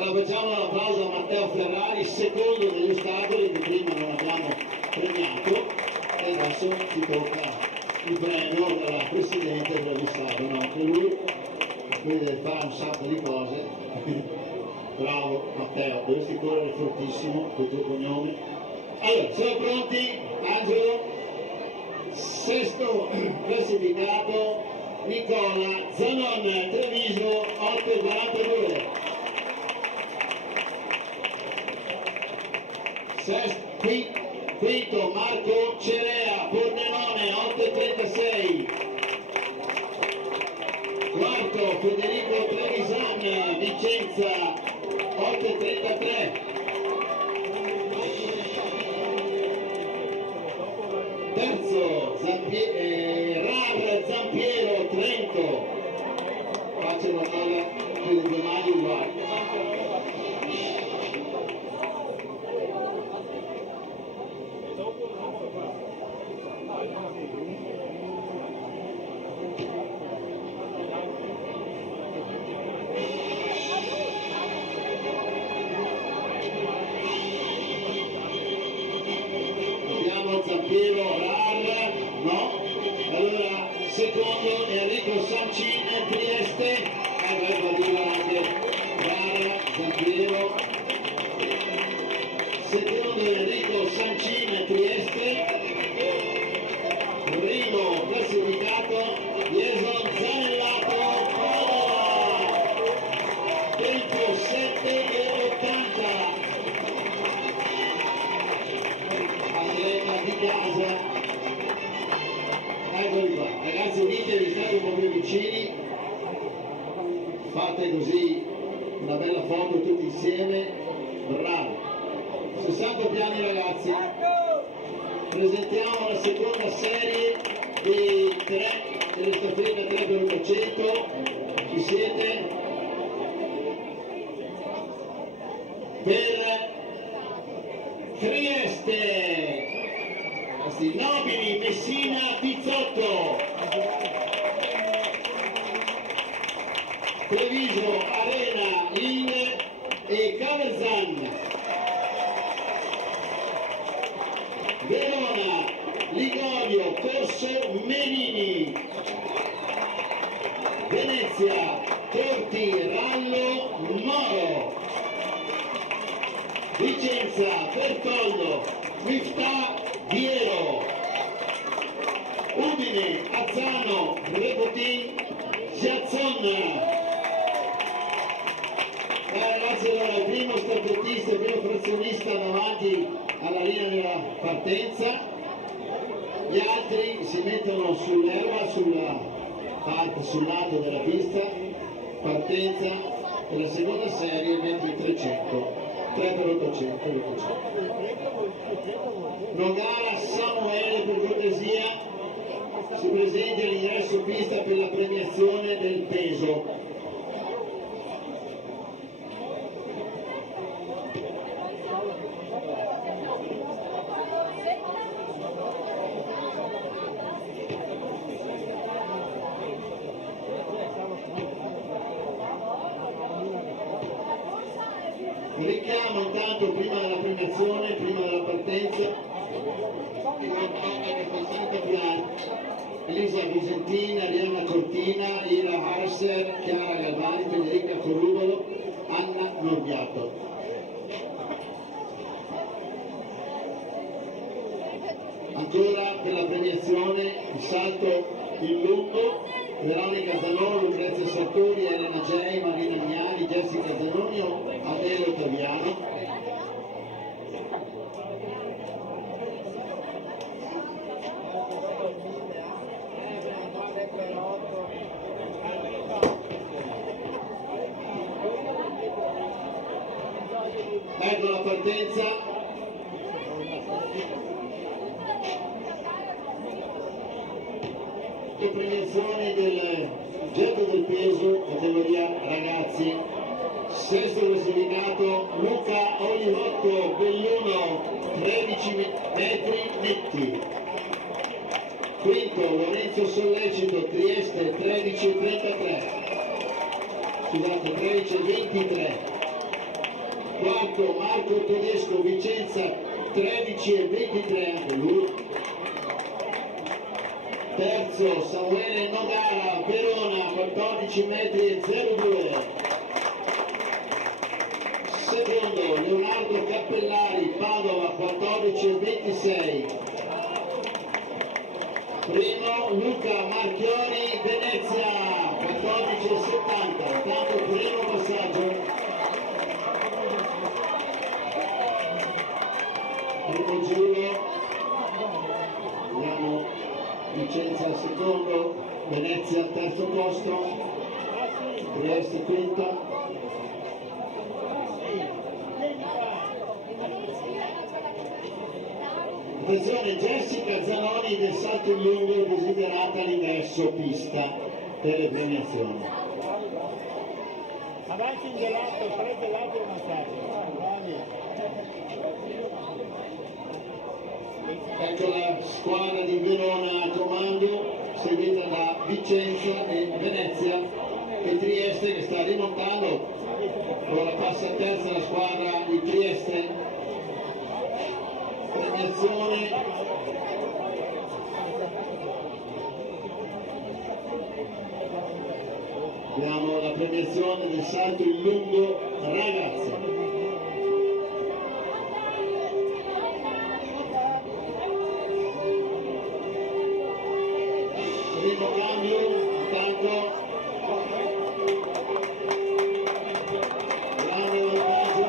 Allora facciamo un applauso a Matteo Ferrari, secondo degli ostacoli che prima non abbiamo premiato, e adesso ci tocca il premio dalla Presidente dell'Stato, no? Anche lui deve fare un sacco di cose. Bravo Matteo, dovresti correre fortissimo col tuo cognome. Allora, siamo pronti? Angelo, sesto classificato Nicola Zanon, Treviso, 8,42. Quinto Marco Cerea, Pordenone, 8,36. Quarto Federico Trevisan, Vicenza, 8,33. Terzo Rar Zampiero, Trento. Faccio la tavola con le due mani uguali. Zampiero, Rar, no? Allora, secondo Enrico Sancin, Trieste, ecco arriva anche Rar, Zampiero. Secondo Enrico Sancin, Trieste. Primo classificato, Jason Zanellato, Padova. Tempo 7,80. Di casa, eccoli qua, ragazzi, unitevi, state un po' più vicini, fate così una bella foto tutti insieme, bravo. 60 piani ragazzi, presentiamo la seconda serie dei 3 delle staffette 3x800, ci siete? Per Trieste, Nobili, Messina, Pizzotto. Treviso, Arena, In e Cavezzan. Verona, Ligorio, Corso, Menini. Venezia, Torti, Rallo, Moro. Vicenza, Bertoldo, Miftà, Piero. Udine, Azzano, Repotin, Giazzon. Ragazzi, allora il primo staffettista, il primo frazionista davanti alla linea della partenza, gli altri si mettono sull'erba, sul lato della pista, partenza della seconda serie, mentre 300, 3x800, 800. Nogara Samuele, per cortesia, si presenti all'ingresso pista per la premiazione del peso. Richiamo intanto prima della premiazione, prima della partenza, Elisa Visentina, Arianna Cortina, Ira Harser, Chiara Galvani, Federica Corrugolo, Anna Norbiato. Ancora per la premiazione il salto in lungo, Veronica Zanoni, Lucrezia Sartori, Elena Gei, Marina Miani, Jessica Zanoni, Adele Ottaviano. Ecco la partenza. Le premiazioni del getto del peso, categoria ragazzi. Sesto classificato Luca Olivotto, Belluno, 13 metri netti. Quinto Lorenzo Sollecito, Trieste, 13,33. Scusate, 13,23. quarto Marco Tedesco Vicenza 13,23 anche lui, terzo Samuele Nogara Verona 14 metri e 02, secondo Leonardo Cappellari Padova 14,26, primo Luca Marchiori Venezia 14,70, tanto primo passaggio. Primo giro, abbiamo Vicenza al secondo, Venezia al terzo posto, Trieste quinta. Attenzione, Jessica Zanoni del salto in lungo desiderata all'ingresso pista per le premiazioni. Avanti in gelato, 3 gelati e un massaggio. Bravi. Ecco la squadra di Verona a comando, seguita da Vicenza e Venezia e Trieste che sta rimontando. Ora passa a terza la squadra di Trieste. Premiazione. Abbiamo la premiazione del salto in lungo ragazzi. Primo cambio, intanto grande vantaggio.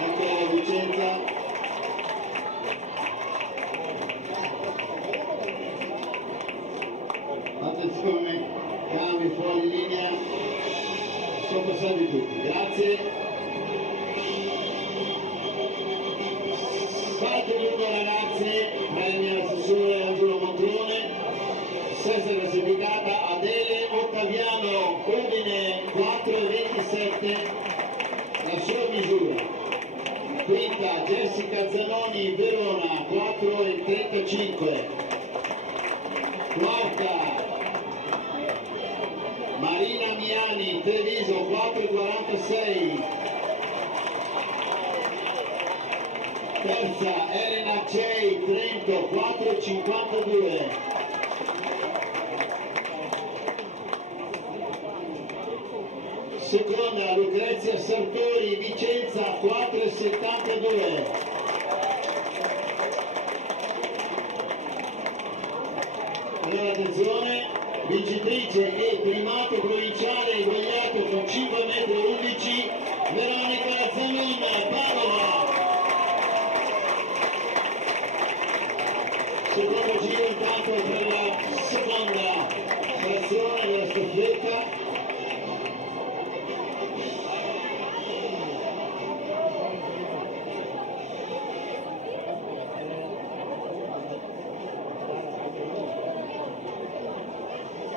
Ecco Vicenza. Attenzione, cambi fuori linea, sono passati tutti, grazie. Salto lungo ragazzi, premia l'assessore Angelo Montrone, sesta classificata Adele Ottaviano, Udine 4,27, la sua misura. Quinta Jessica Zanoni, Verona 4,35. Quarta Marina Miani, Treviso 4,46. Terza Elena Cei, Trento 4,52. Seconda Lucrezia Sartori, Vicenza 4,72. Allora attenzione, vincitrice e primato provinciale eguagliato con 5,11 metri, Veronica Zanon, Padova. Secondo giro intanto per la seconda frazione della staffetta.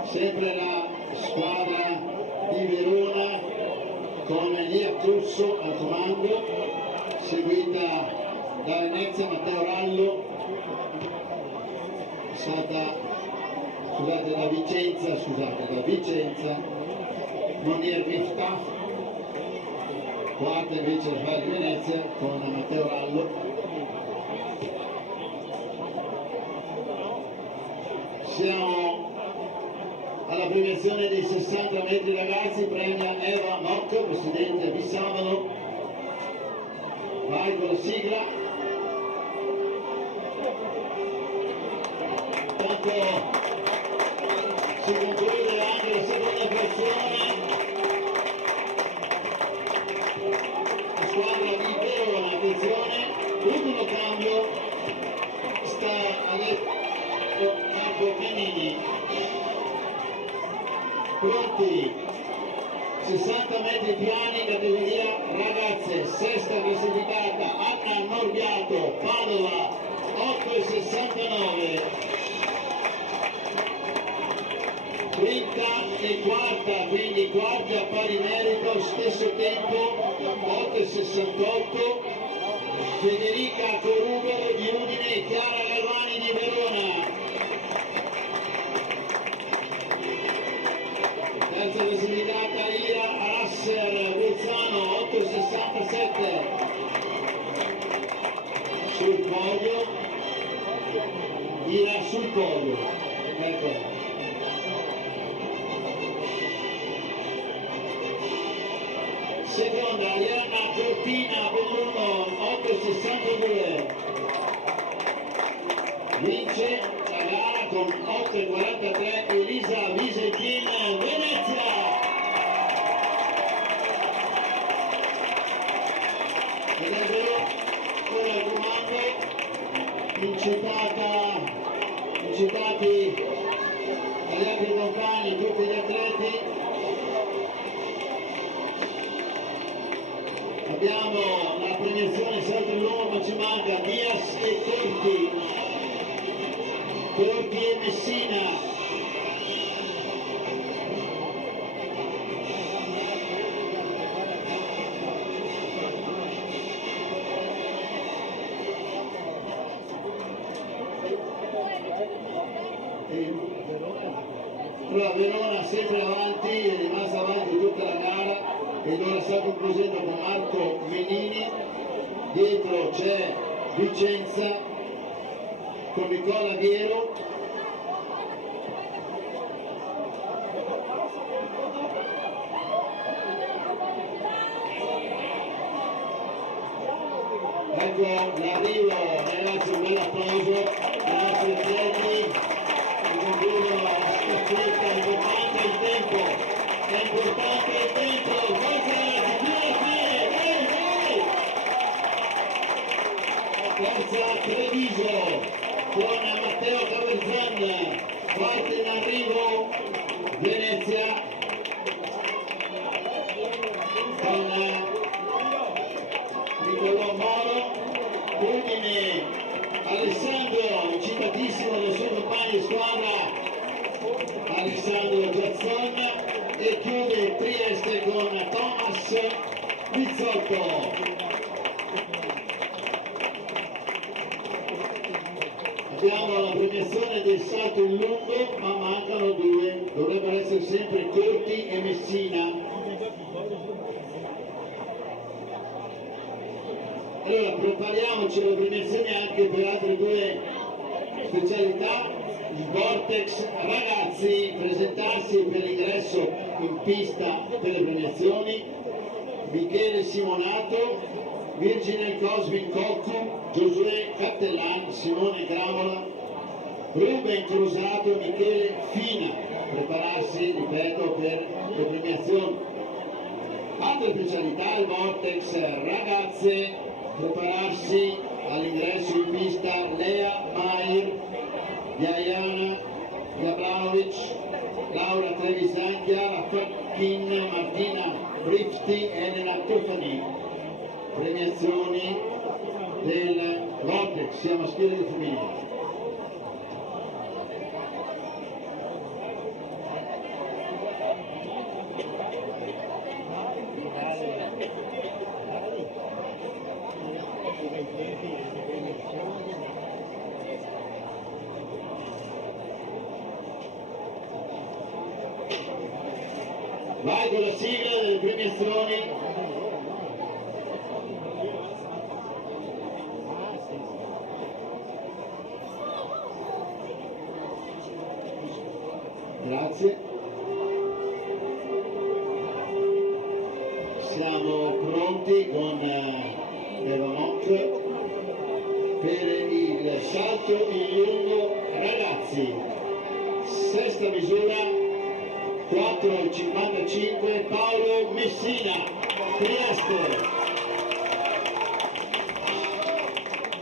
Sempre la squadra di Verona con Lia Corso al comando, seguita da Venezia Matteo Rallo, da Vicenza, Monier Miftah, quarta invece la squadra di Venezia con Matteo Rallo. Siamo alla premiazione dei 60 metri ragazzi, premia Eva Mocca, presidente Bissavano. Vai con la sigla. Tanto si conclude anche la seconda frazione. La squadra di Verona, attenzione, ultimo cambio, sta all'epoca Marco Canini. Pronti, 60 metri piani, categoria ragazze, sesta classificata Anna Norbiato, Padova 8,69. Quinta e quarta, quindi quarta a pari merito, stesso tempo 8,68. Federica Corugolo di Udine e Chiara Galvani di Verona. 4,47 sul podio, Ira sul podio, ecco. Seconda Arianna Cortina Belluno 8,62, vince la gara con 8,43 Elisa Visentin Venezia. Ed è vero, ora il comando, incitati dagli altri compagni, tutti gli atleti. Abbiamo la premiazione sempre lungo, ma ci manca Dias e Corti e Messina. Allora Verona sempre avanti, è rimasta avanti tutta la gara ed ora sta concludendo con Marco Menini, dietro c'è Vicenza con Nicola Viero, ecco l'arrivo, ragazzi, un bel applauso ai nostri atleti che concludono la staffetta. È importante il tempo, è importante il tempo, forza ragazzi, terza Treviso con Matteo Caverzan, quarta in arrivo Venezia con Nicolò Moro, Udine Alessandro, citatissimo dai suoi compagni di squadra Alessandro Giazzogna, e chiude Trieste con Thomas Pizzotto. Abbiamo la premiazione del salto in lungo, ma mancano due, dovrebbero essere sempre Corti e Messina. Allora prepariamoci alla premiazione anche per altre due specialità. Il Vortex ragazzi, presentarsi per l'ingresso in pista per le premiazioni: Michele Simonato, Virginel Cosmin Coccu, Giosuè Cattellan, Simone Gravola, Ruben Crusato e Michele Fina. Prepararsi, ripeto, per le premiazioni. Altre specialità: il Vortex ragazze, prepararsi all'ingresso in pista Lea Maier, Diana Jablanovic, Laura Trevisan, Chiara Fachin, Martina Brifti, Elena Tofani. Premiazioni del Vortex sia maschile che femminile. Vai con la sigla delle premiazioni. Grazie. Siamo pronti con Eva Mock per il salto in lungo ragazzi. Sesta misura, 4,55, Paolo Messina, Trieste.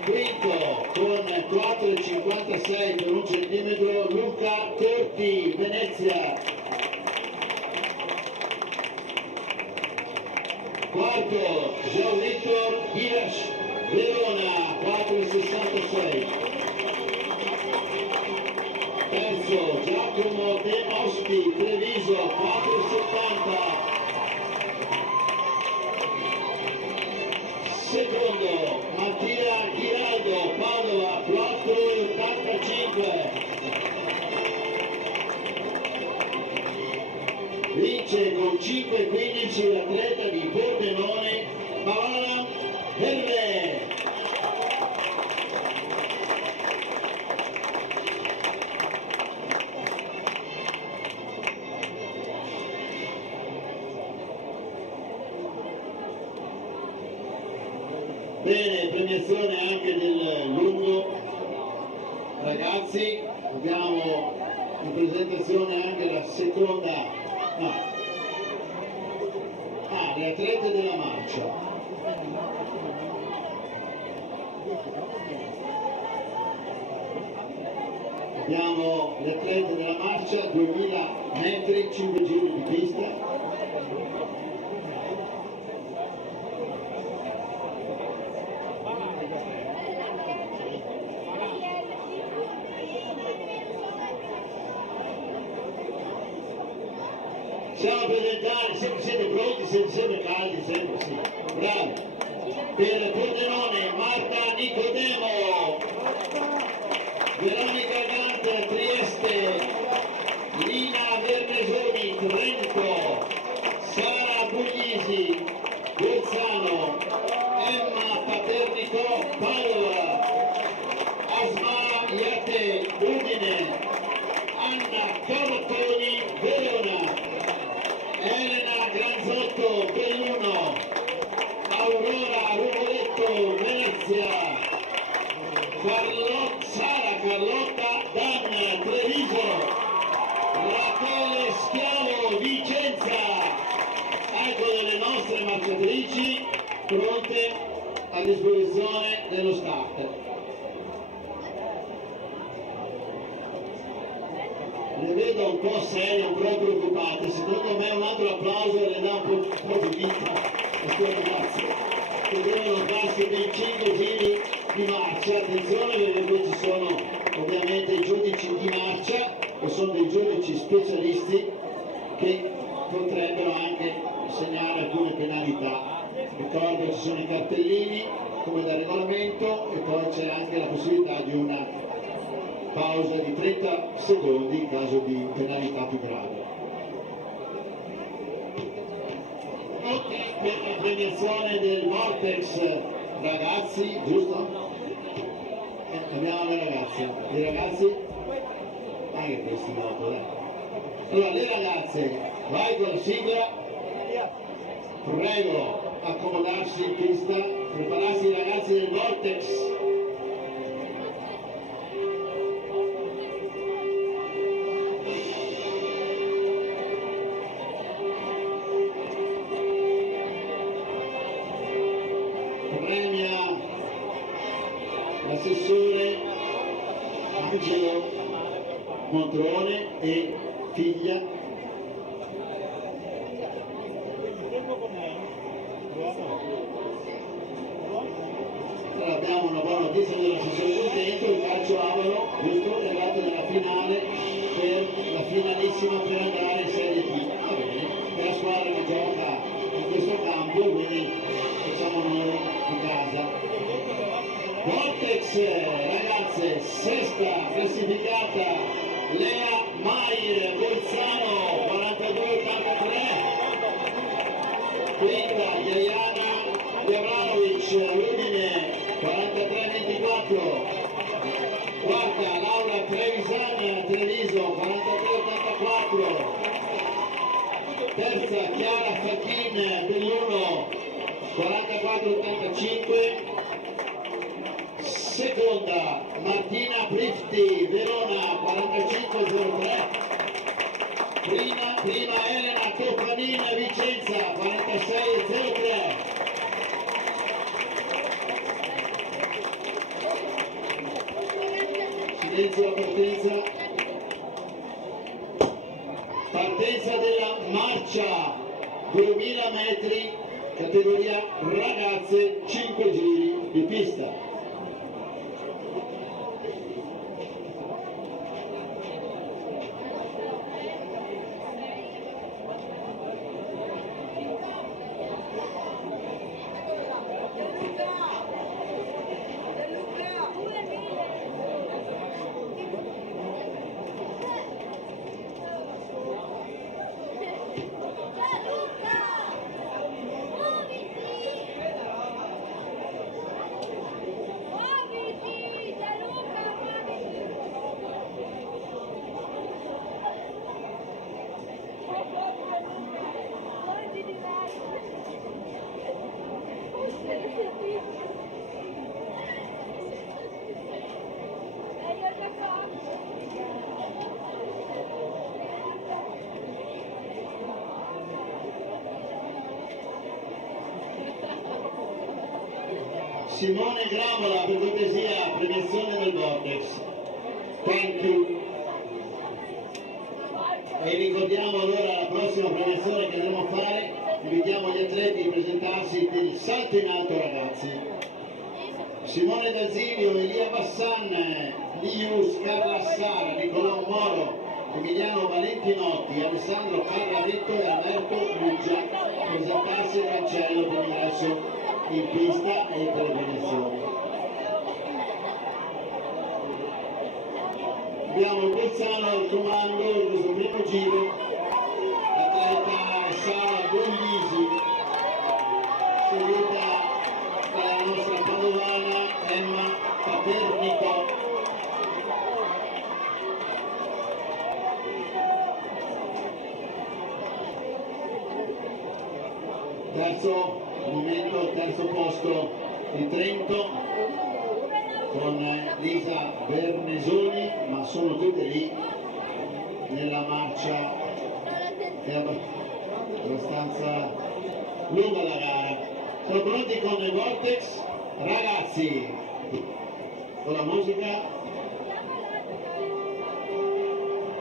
Quinto con 4,56 per 1 centimetro, Luca Corti, Venezia. Quarto, Jean Victor Hirsch, Verona, 4,66. Terzo, Giacomo De Osti, Treviso, 4,70. Secondo, Mattia Giraldo, Padova, 4,85. Vince con 5,15 l'atleta di Pordenone, Paola Bene, premiazione anche del lungo. Ragazzi, abbiamo in presentazione anche la seconda, le atlete della marcia. Abbiamo le atlete della marcia, 2000 metri, 5 giri di pista. Siamo a presentare, siete pronti, siete sempre caldi, sempre sì. Bravo. Per Pordenone, Marta Nicodemo, Veronica Gant, Trieste, Lina Vernesoni, Trento, Sara Puglisi, Bolzano, Emma Paternicò, Padova, Asma Iate, Udine, Anna Cartoni, Verona, Elena Granzotto, Belluno, Aurora Ruvoletto, Venezia, Sara Carlotta Dan, Treviso, Rachele Schiavo, Vicenza. Ecco le nostre marciatrici pronte a disposizione dello start. Le vedo un po' serie, un po' preoccupate, secondo me un altro applauso le dà un po' di vita a queste ragazze che devono farsi dei 5 giri di marcia. Attenzione perché poi ci sono ovviamente i giudici di marcia che sono dei giudici specialisti che potrebbero anche segnare alcune penalità. Ricordo ci sono i cartellini come da regolamento e poi c'è anche la possibilità di una pausa di 30 secondi in caso di penalità più grave. Ok, per la premiazione del Vortex ragazzi, giusto? Abbiamo le ragazze, i ragazzi? Anche questi dopo, dai. Allora, le ragazze, vai con la sigla, prego accomodarsi in pista, prepararsi i ragazzi del Vortex. Premia l'assessore Angelo Montrone e figlia. Allora abbiamo una buona notizia dell'assessore contento, il calcio Avaro, giusto? È arrivato nella finale per la finalissima per andare in Serie B. Va bene, è la squadra che gioca in questo campo, quindi facciamo noi in casa. Vortex, ragazze, sesta classificata Lea Maier, Bolzano, 42-83, quinta Iaiana Javranovic, Udine, 43-24, quarta Laura Trevisan, Treviso, 43-84, terza Chiara Facchin, Belluno, 44-85, seconda Martina Prifti, Verona, 45-03, prima Elena Toffanin, Vicenza, 46-03. Silenzio la partenza. Partenza della marcia, 2000 metri, categoria ragazze, 5 giri di pista. Simone Gramola, per cortesia, premiazione del Vortex. Thank you. E ricordiamo allora la prossima premiazione che andremo a fare, invitiamo gli atleti a presentarsi per il salto in alto ragazzi. Simone D'Azilio, Elia Bassan, Lius Carlassara, Nicolò Moro, Emiliano Valentinotti, Alessandro Carraretto e Alberto Muggia, presentarsi al cancello per l'ingresso in pista e per le premiazioni. Abbiamo Bolzano al comando in questo primo giro, l'atleta Sara Bollisi, seguita dalla nostra padovana Emma Paternico. Terzo momento, terzo posto di Trento con Lisa Bernesoni, ma sono tutte lì nella marcia, è abbastanza lunga la gara. Sono pronti con il Vortex? Ragazzi, con la musica,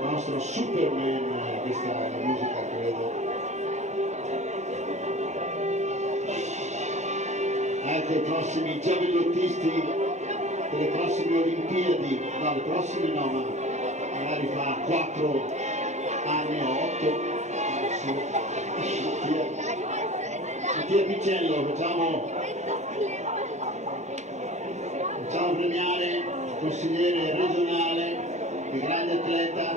il nostro Superman, questa è la musica credo. Ecco i prossimi giovellottisti delle prossime Olimpiadi, no, le prossime no, ma magari fra 4 anni o 8. Mattia Picello, facciamo premiare consigliere regionale, il grande atleta,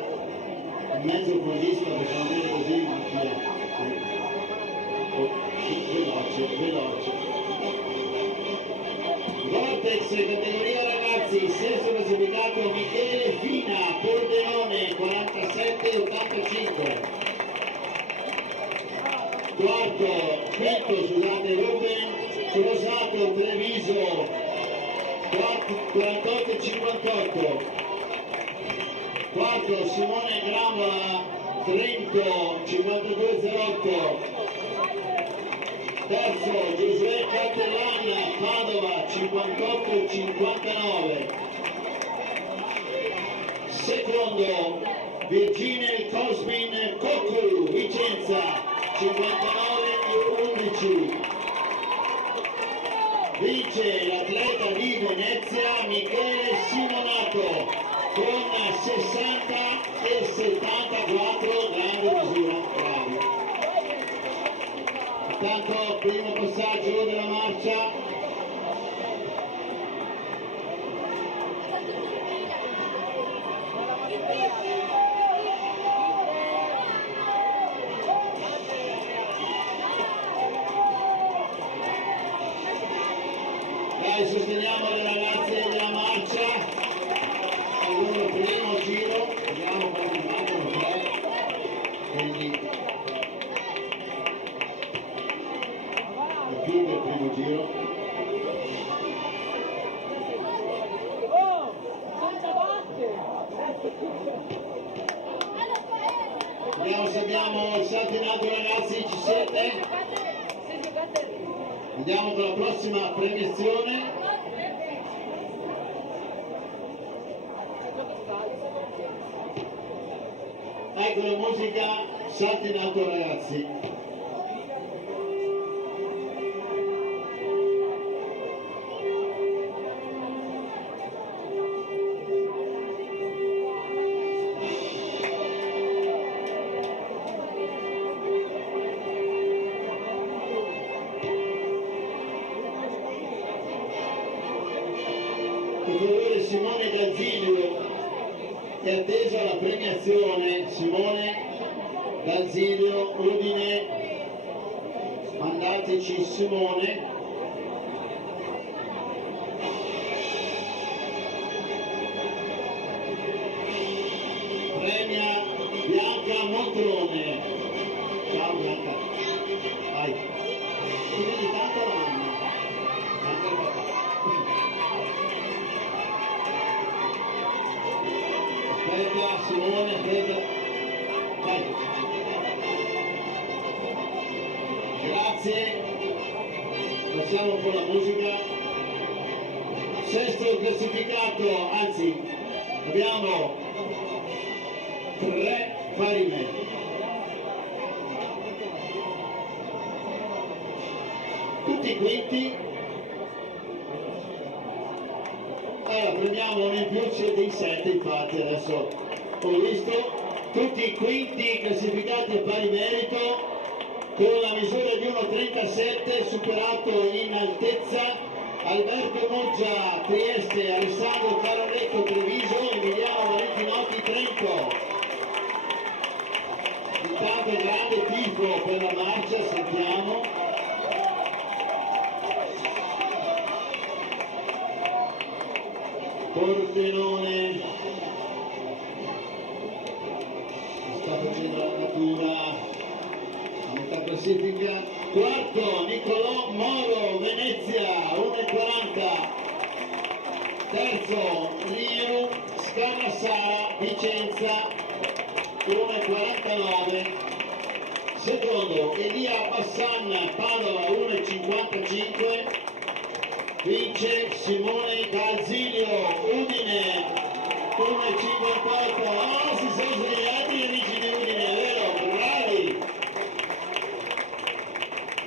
il mezzo provista, possiamo dire così, Mattia. Veloce. Vortex categoria ragazzi, sesto classificato Michele Fina, Pordenone 47,85. Quinto, Ruben Rosato, Treviso 48,58. Quarto, Simone Gramola, Trento 52,08. Terzo, Giosuè Catellana, Padova 58,59. Secondo, Virginia Cosmin Cocu, Vicenza 59,11. Vince l'atleta di Venezia Michele Simonato con 60,74, grande misura, bravi. Intanto primo passaggio della marcia. Dai, sosteniamo le ragazze della marcia. Allora, primo giro, vediamo quanti mancano, 3. Quindi più del primo giro. Vediamo se abbiamo il salto in alto ragazzi, ci siete? Andiamo con la prossima premiazione. Ecco la musica, salto in alto ragazzi. Per favore Simone D'Azilio è atteso alla premiazione. Simone D'Azilio, Udine, mandateci Simone. Premia Bianca Montrone. Ciao Bianca, vai. Ti vedi tanto la mamma, anche il papà. Aspetta Simone, aspetta. Vai. Grazie. Passiamo con la musica. sesto classificato, anzi abbiamo 3 pari meriti. Tutti quinti. Allora prendiamo un in più, c'è dei 7, infatti adesso ho visto tutti i quinti classificati a pari merito con la misura di 1,37, superato in altezza Alberto Moggia, Trieste, Alessandro Caroletto, Treviso, Emiliano Valentinotti, Trento. Intanto grande tifo per la marcia, sentiamo. Pordenone sta facendo la natura a metà classifica. Quarto Nicolò Moro, Venezia, 1,40. Terzo Liu Scarnassara, Vicenza, 1,49. Secondo Elia Bassan, Padova, 1,55. Vince Simone D'Azilio, Udine, 1,58. Oh, si sono svegliati gli amici di Udine, vero? Bravi!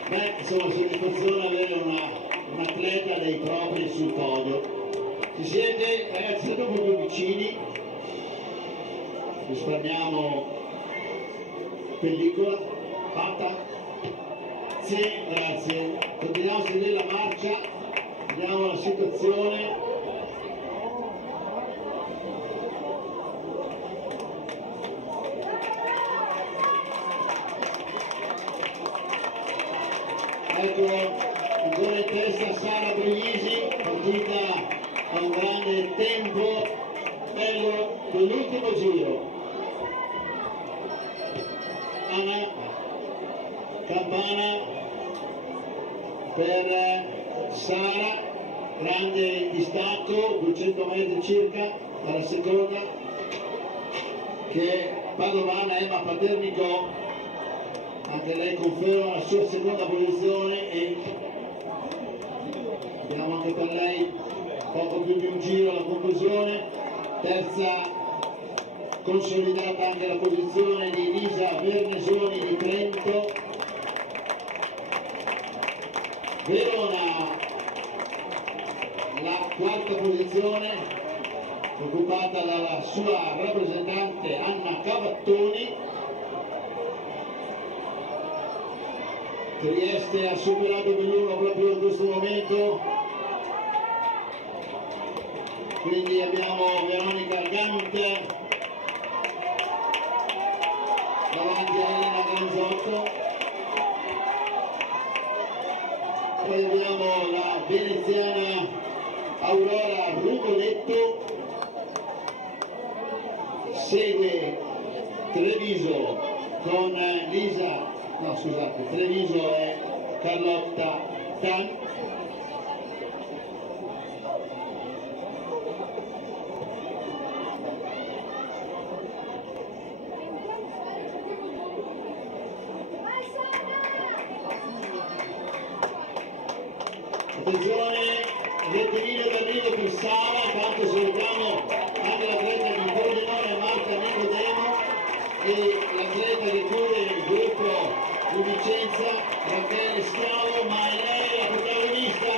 Beh, insomma, soddisfazione avere un atleta dei propri sul podio. Ci siete? Ragazzi, siete un po' più vicini. Risparmiamo pellicola. Fatta? Sì, grazie. Continuiamo a seguire la marcia. Vediamo la situazione. Ecco, ancora in testa Sara Brunisi, partita a un grande tempo, bello dell'ultimo giro. Anna Campana per Sara, grande distacco, 200 metri circa alla seconda, che padovana Emma Paternicò, anche lei conferma la sua seconda posizione e abbiamo anche per lei poco più di un giro alla conclusione. Terza consolidata anche la posizione di Elisa Vernesoni di Trento. Verona, la quarta posizione occupata dalla sua rappresentante Anna Cavattoni. Trieste ha superato Belluno proprio in questo momento, quindi abbiamo Veronica Gant davanti a Elena Granzotto. Poi abbiamo la veneziana Aurora Rugoletto, segue Treviso con Lisa, no scusate, Treviso è Carlotta Dan. Attenzione, rettilineo d'arrivo per Sara, tanto salutiamo anche l'atleta di Pordenone Marta Nicodemo e l'atleta che chiude il gruppo di Vicenza Rachele Schiavo, ma è lei la protagonista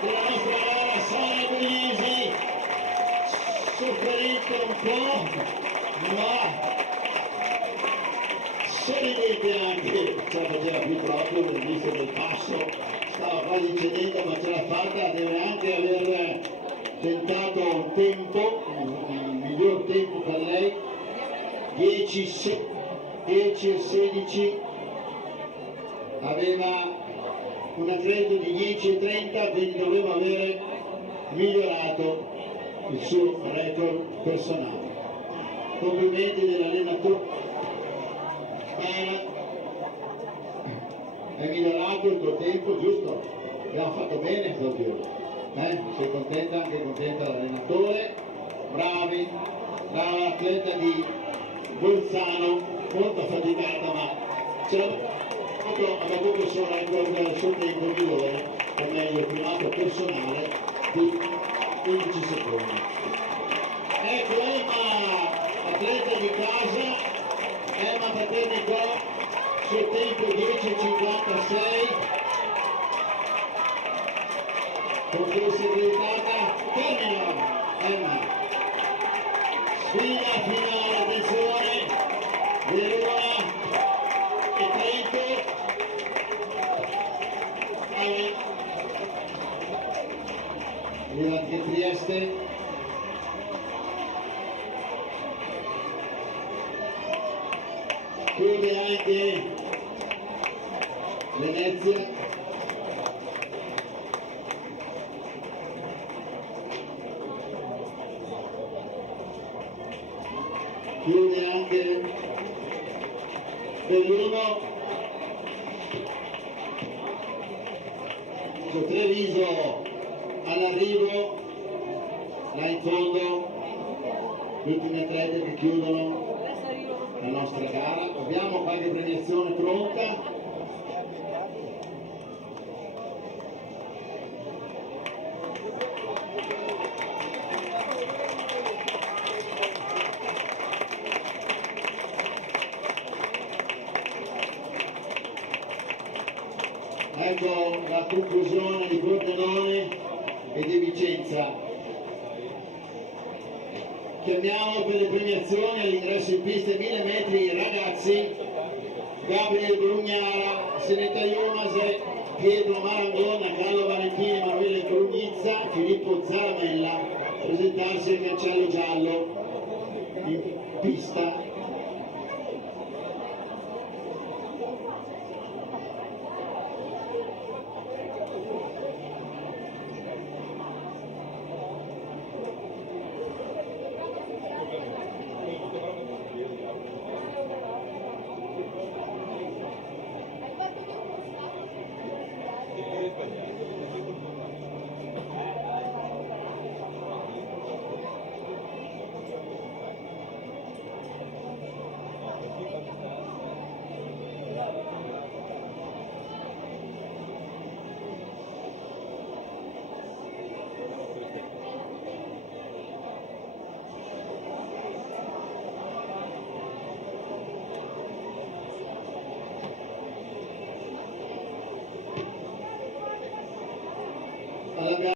della nostra gara, Sara Puglisi, sofferente un po', ma sorridete anche, ce la faceva più proprio per visto del passo. Stava quasi cedendo ma ce l'ha fatta, deve anche aver tentato un tempo, il miglior tempo per lei, 10 e 16, aveva un accredito di 10,30, quindi doveva avere migliorato il suo record personale. Complimenti dell'allenatore. Hai migliorato il tuo tempo, giusto? Abbiamo fatto bene sto giro. Sei contenta? Anche contenta l'allenatore? Bravi, brava atleta di Bolzano, molto affaticata ma ce l'ha avuto il suo record, il suo tempo migliore, o meglio il primato personale di 15 secondi. Ecco Emma, atleta di casa, Emma Paternicò, suo tempo 10,56, concorso accreditata, termina Emma. Sfida finale, attenzione, Verona e Trento. Arriva anche Trieste. Chiude anche Venezia. Chiude anche Belluno. Treviso all'arrivo, là in fondo, gli ultimi atleti che chiudono la nostra gara. Abbiamo qualche premiazione pronta. Ecco la conclusione di Pordenone e di Vicenza. Chiamiamo per le premiazioni all'ingresso in pista 1000 metri ragazzi Gabriele Brugnara, Senetta Iomase, Pietro Marangona, Gallo Valentini, Emanuele Brugnizza, Filippo Zaramella, presentarsi al cancello giallo in pista